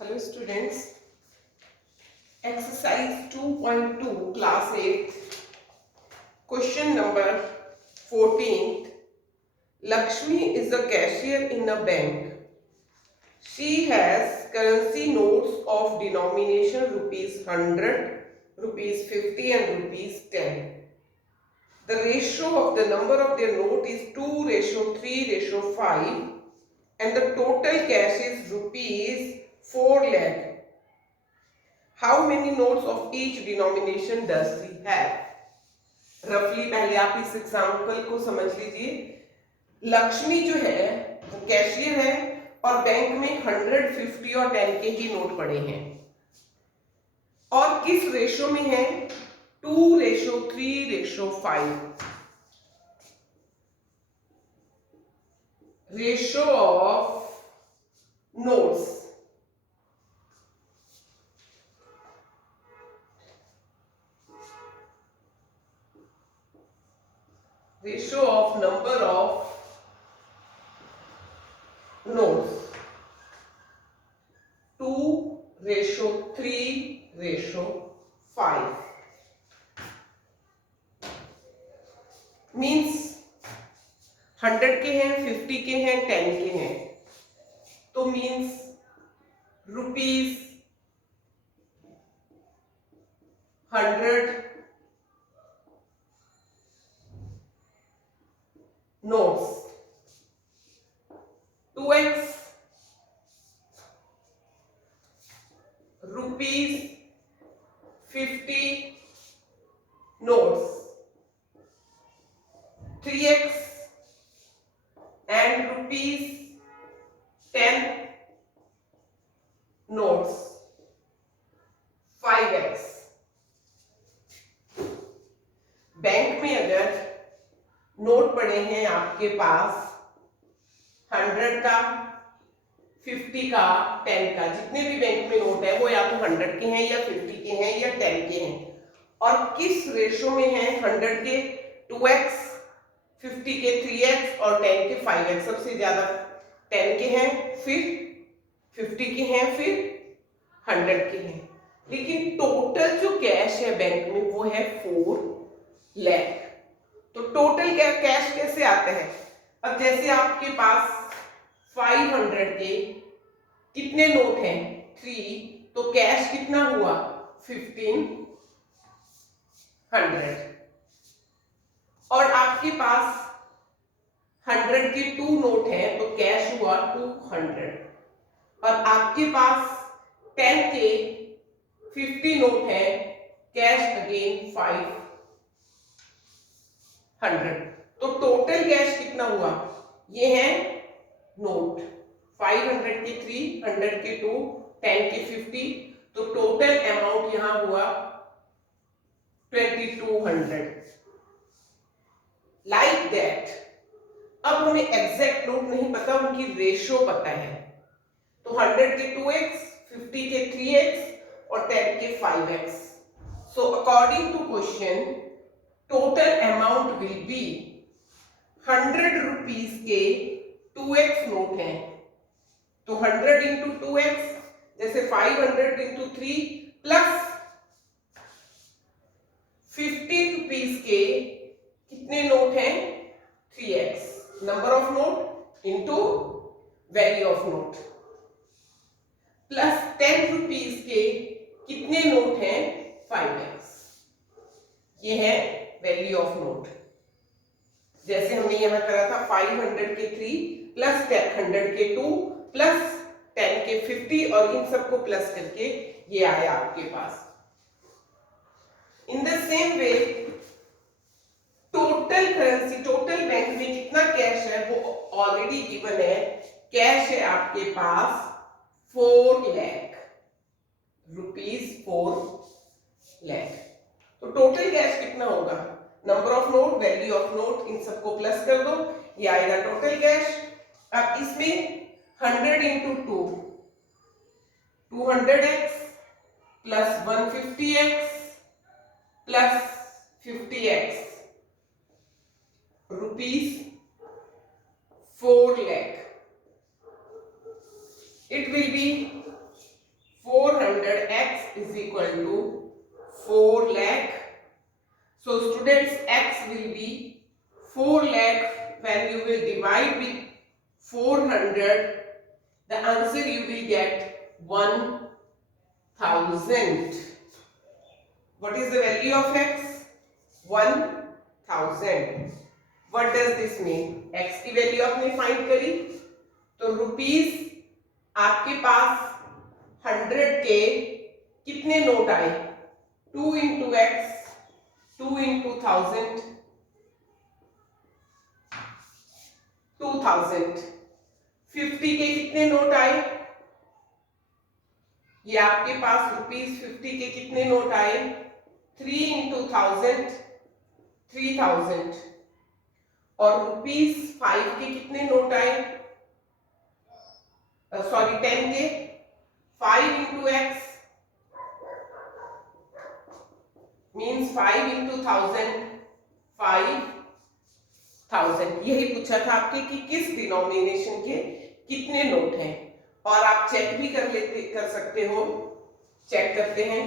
Hello students, exercise 2.2 class 8, question number 14. Lakshmi is a cashier in a bank. She has currency notes of denomination rupees 100, rupees 50 and rupees 10. The ratio of the number of their note is 2:3:5 and the total cash is rupees 4 lakh. How many notes of each denomination does she have? रफली पहले आप इस example को समझ लीजिए। लक्ष्मी जो है वो कैशियर है और बैंक में 100, 50 और 10 के ही नोट पड़े हैं और किस रेशो में है? 2:3:5 ratio of notes. Ratio of number of notes 2:3:5 means 100 के हैं, 50 के हैं, 10 के हैं, तो means rupees 100 notes 2x rupees 50 notes 3x and rupees 10 notes 5x। Bank में अगर नोट पड़े हैं आपके पास 100 का, 50 का, 10 का, जितने भी बैंक में नोट है वो या तो 100 के हैं या 50 के हैं या 10 के हैं, और किस रेशो में है? 100 के 2x, 50 के 3x और 10 के 5x। सबसे ज्यादा 10 के हैं, फिर 50 के हैं, फिर 100 के हैं। लेकिन टोटल जो कैश है बैंक में वो है 4 लाख। तो टोटल कैश कैसे आता है? अब जैसे आपके पास 500 के कितने नोट हैं? 3, तो कैश कितना हुआ? 1500। और आपके पास 100 के 2 नोट हैं तो कैश हुआ 200। और आपके पास 10 के 50 नोट हैं, कैश अगेन 500। तो टोटल कैश कितना हुआ? ये है नोट 500 के 3, 100 के 2, 10 के 50, तो टोटल अमाउंट यहां हुआ 2200 लाइक दैट। अब हमें एग्जैक्ट नोट नहीं पता, उनकी रेशो पता है। तो 100 के 2x, 50 के 3x और 10 के 5x। So according to question total amount will be 100 rupees के 2x नोट हैं, तो 100 इंटू 2x जैसे 500 इंटू 3 प्लस 50 रुपीज के कितने नोट हैं? 3x number of note into value of note, plus 10 rupees के कितने नोट हैं? 5x। ये है वैल्यू ऑफ नोट। जैसे हमने यहां करा था 500 के 3 प्लस 100 के 2 प्लस 10 के 50 और इन सबको प्लस करके ये आया आपके पास। In the same way total currency, total bank में कितना कैश है वो ऑलरेडी गिवन है। कैश है आपके पास 4 लाख रुपीज, 4 लाख। तो टोटल कैश कितना होगा? Number of note, value of note, इन सबको प्लस कर दो, ये आएगा टोटल कैश। अब इसमें 100 into 2 200x plus 150x plus 50x rupees 4 lakh. It will be is equal to 4 lakh. So students, x will be 4 lakh. When you will divide with 400, the answer you will get 1000. What is the value of x? 1000. What does this mean? x की value आपने find करी, तो rupees आपके पास 100 के कितने note आए? 2 into x, 2 into 1000, 2000. 50 के कितने नोट आए? ये आपके पास रुपीस 50 के कितने नोट आए? 3 इंटू 1000, 3000. और रुपीस 5 के कितने नोट आए? सॉरी 10 के 5 इंटू एक्स मीन्स 5 इंटू 1000, 5000. यही पूछा था आपके कि किस डिनोमिनेशन के कितने नोट हैं, और आप चेक भी कर सकते हो. चेक करते हैं.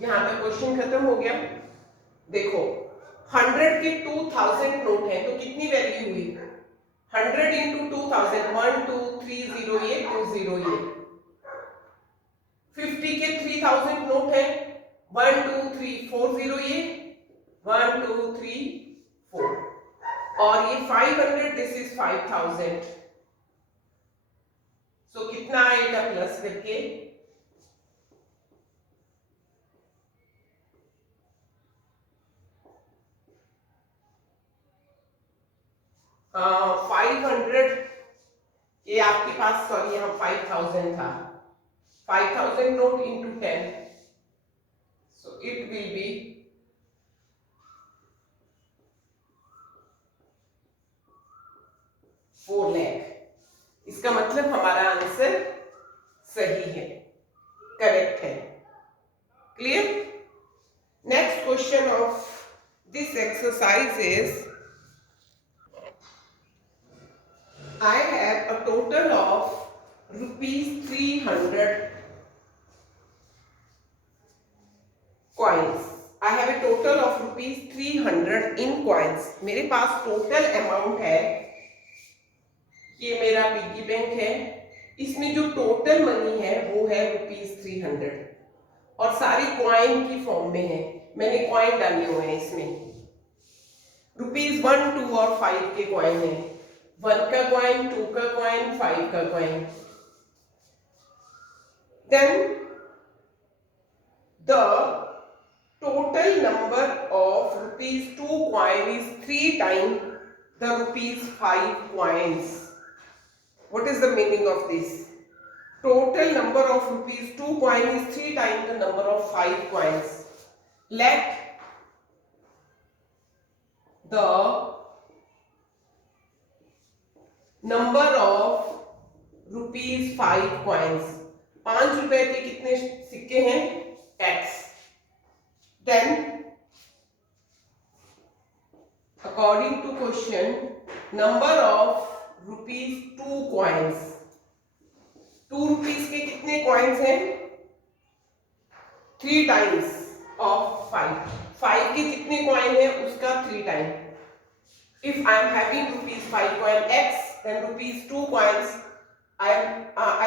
यहां तक क्वेश्चन खत्म हो गया. देखो 100 के 2000 नोट हैं, तो कितनी वैल्यू हुई? 100 इंटू 2000, 1 2 3 0 ये 2 0 ये. 50 के 3000 नोट हैं, 1 2 3 4 0 ये 1 2 3 4. और ये 500, दिस इज 5000. सो कितना आएगा प्लस करके? 500. ये आपके पास, सॉरी यहाँ 5000 था. 5000 note into 10, so it will be 4 lakh. इसका मतलब हमारा आंसर सही है, करेक्ट है. Clear? Next question of this exercise is, I have a total of rupees 300 coins. I have a total of rupees 300 in coins. मेरे पास total amount है, ये मेरा पिगी बैंक है, इसमें जो टोटल मनी है वो है रुपीस 300 और सारी कॉइन की फॉर्म में है. मैंने कॉइन डाले हुए हैं इसमें. रुपीस 1 2 और 5 के कॉइन है. 1 का कॉइन, 2 का कॉइन, 5 का coin. Then the total number of rupees 2 coin is 3 times the rupees 5 coins. What is the meaning of this? Total number of rupees 2 coin is 3 times the number of 5 coins. Let the number of rupees 5 coins, 5 रुपए के कितने सिक्के हैं? X. Then according to question, number of rupees 2 coins, 2 rupees के कितने coins हैं? 3 times of 5. 5 के कितने coin है उसका 3 times. If I am having rupees 5 coin X, then rupees 2 coins I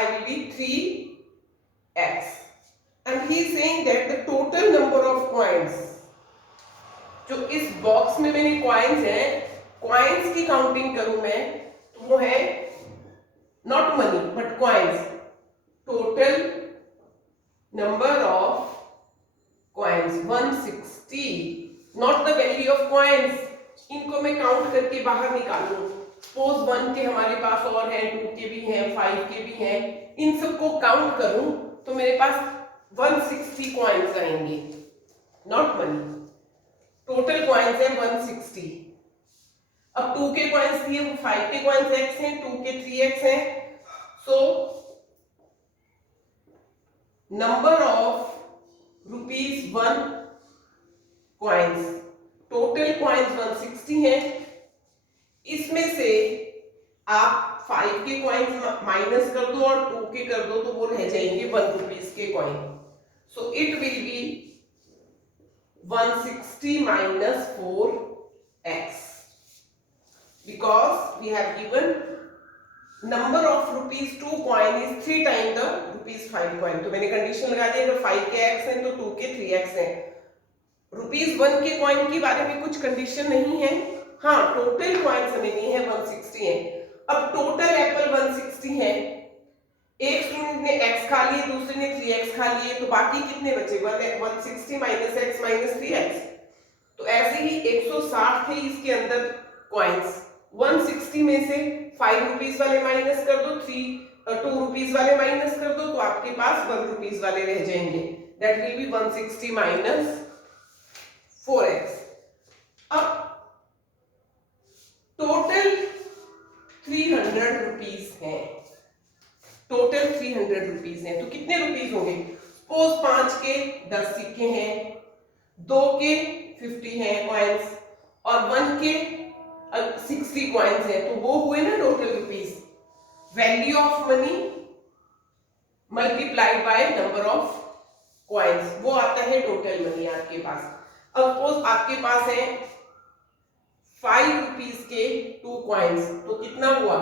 will be 3x. And he is saying that the total number of coins, जो इस box में मेरे coins हैं, coins की काउंटिंग करूं मैं तो वो है not money but coins. Total number of coins 160, not the value of coins. इनको मैं काउंट करके बाहर निकालूं. सपोज 1 के हमारे पास और हैं, 2 के भी हैं, 5 के भी हैं, इन सबको काउंट करूं तो मेरे पास 160 कॉइन्स आएंगे, नॉट मनी. टोटल कॉइन्स है 160. अब 2 के कॉइन्स दिए, 5 के कॉइन्स x हैं, 2 के 3x हैं. So number of rupees 1 coins, total coins 160 हैं. इसमें से आप 5 के कॉइन्स माइनस कर दो और 2 के कर दो तो वो रह जाएंगे 1 रुपीज के coin. So it will be 160 minus 4x because we have given number of rupees 2 coin is 3 times the rupees 5 coin. तो मैंने कंडीशन लगा दी अगर 5 के x है तो 2 के 3x है. रुपीज 1 के कॉइन के बारे में कुछ कंडीशन नहीं है. हाँ, टोटल कॉइन्स हमें नहीं है 160 है. अब टोटल एप्पल 160 है. एक स्टूडेंट ने x खा लिए, दूसरे ने 3x खा लिए, तो बाकी कितने बचे? 160 माइनस x माइनस 3x. तो ऐसे ही 160 थे इसके अंदर कॉइन्स. 160 में से 5 रुपीज वाले माइनस कर दो, 2 रुपीज वाले माइनस कर दो, तो आपके पास 1 रुपीज वाले रह जाएंगे. That will be 160 minus 4x. अब टोटल 300 रुपीज है. टोटल 300 रुपीज है तो कितने रुपीज होंगे? सपोज 5 के 10 सिक्के हैं, 2 के 50 हैं कॉइन्स और 1 के 60 कॉइन्स हैं, तो वो हुए ना total rupees. Value of money multiplied by number of coins, वो आता है टोटल मनी आपके पास. अब सपोज आपके पास है 5 रुपीज के 2 कॉइन्स, तो कितना हुआ?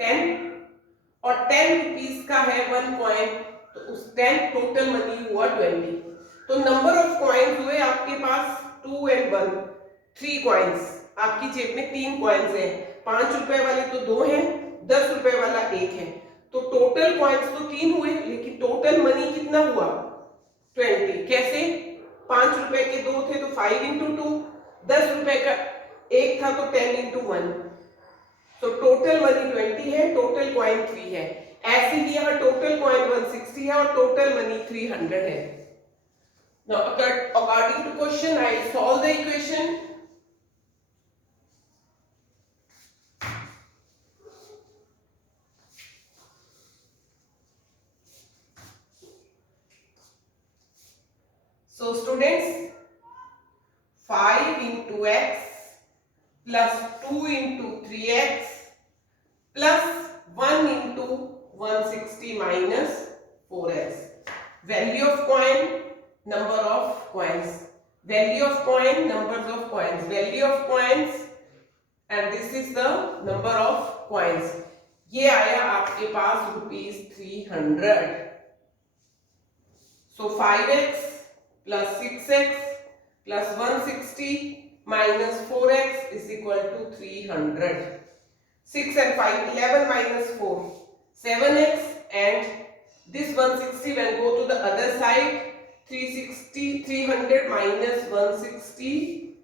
10. और 10 रुपीज का है 1 कॉइन, तो उस 10 टोटल मनी हुआ 20. तो नंबर ऑफ कॉइन्स हुए आपके पास 2 and 1, 3 कॉइन्स. आपकी जेब में 3 कॉइन्स हैं. 5 रुपए वाले तो 2 हैं, 10 रुपए वाला 1 है. तो टोटल कॉइन्स तो 3 हुए, लेकिन टोटल मनी कितना हुआ? 20. कैसे? 5 रुपए के 2 थे तो 5 into 2, 10 रुपए का 1 था तो 10 into 1. तो टोटल मनी 20 है, टोटल कॉइन 3 है. ऐसे ही यहाँ टोटल कॉइन 160 है और टोटल मनी 300 है. Now according to question I solve the equation. So students, 5 into x plus 2 into 3x plus 1 into 160 minus 4x. Value of coin, number of coins. Value of coin, numbers of coins. Value of coins and this is the number of coins. ये आया आपके पास ₹300. So 5x plus 6x plus 160 minus 4x is equal to 300. 6 and 5, 11 minus 4, 7x, and this 160 when go to the other side, 300 minus 160,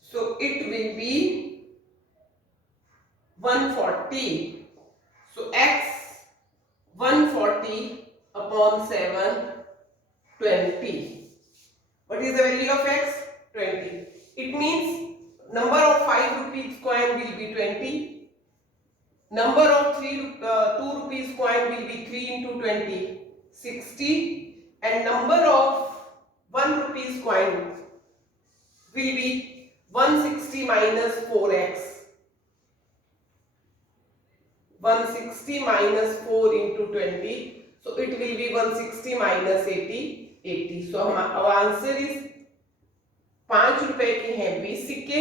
so it will be 140. So x 140 upon 7, 20. What is the value of x? 20. It means number of 5 rupees coin will be 20. Number of 2 rupees coin will be 3 into 20, 60. And number of 1 rupees coin will be 160 minus 4x. 160 minus 4 into 20. So it will be 160 minus 80. 80. So our answer is 5 रुपए के हैं 20 सिक्के,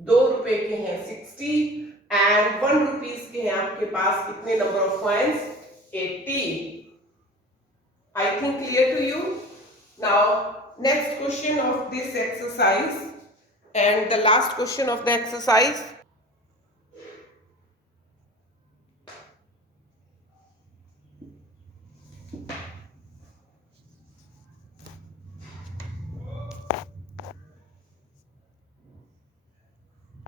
2 रुपए के हैं 60 and 1 rupees के हैं आपके पास कितने number of coins? 80. I think clear to you. Now next question of this exercise and the last question of the exercise.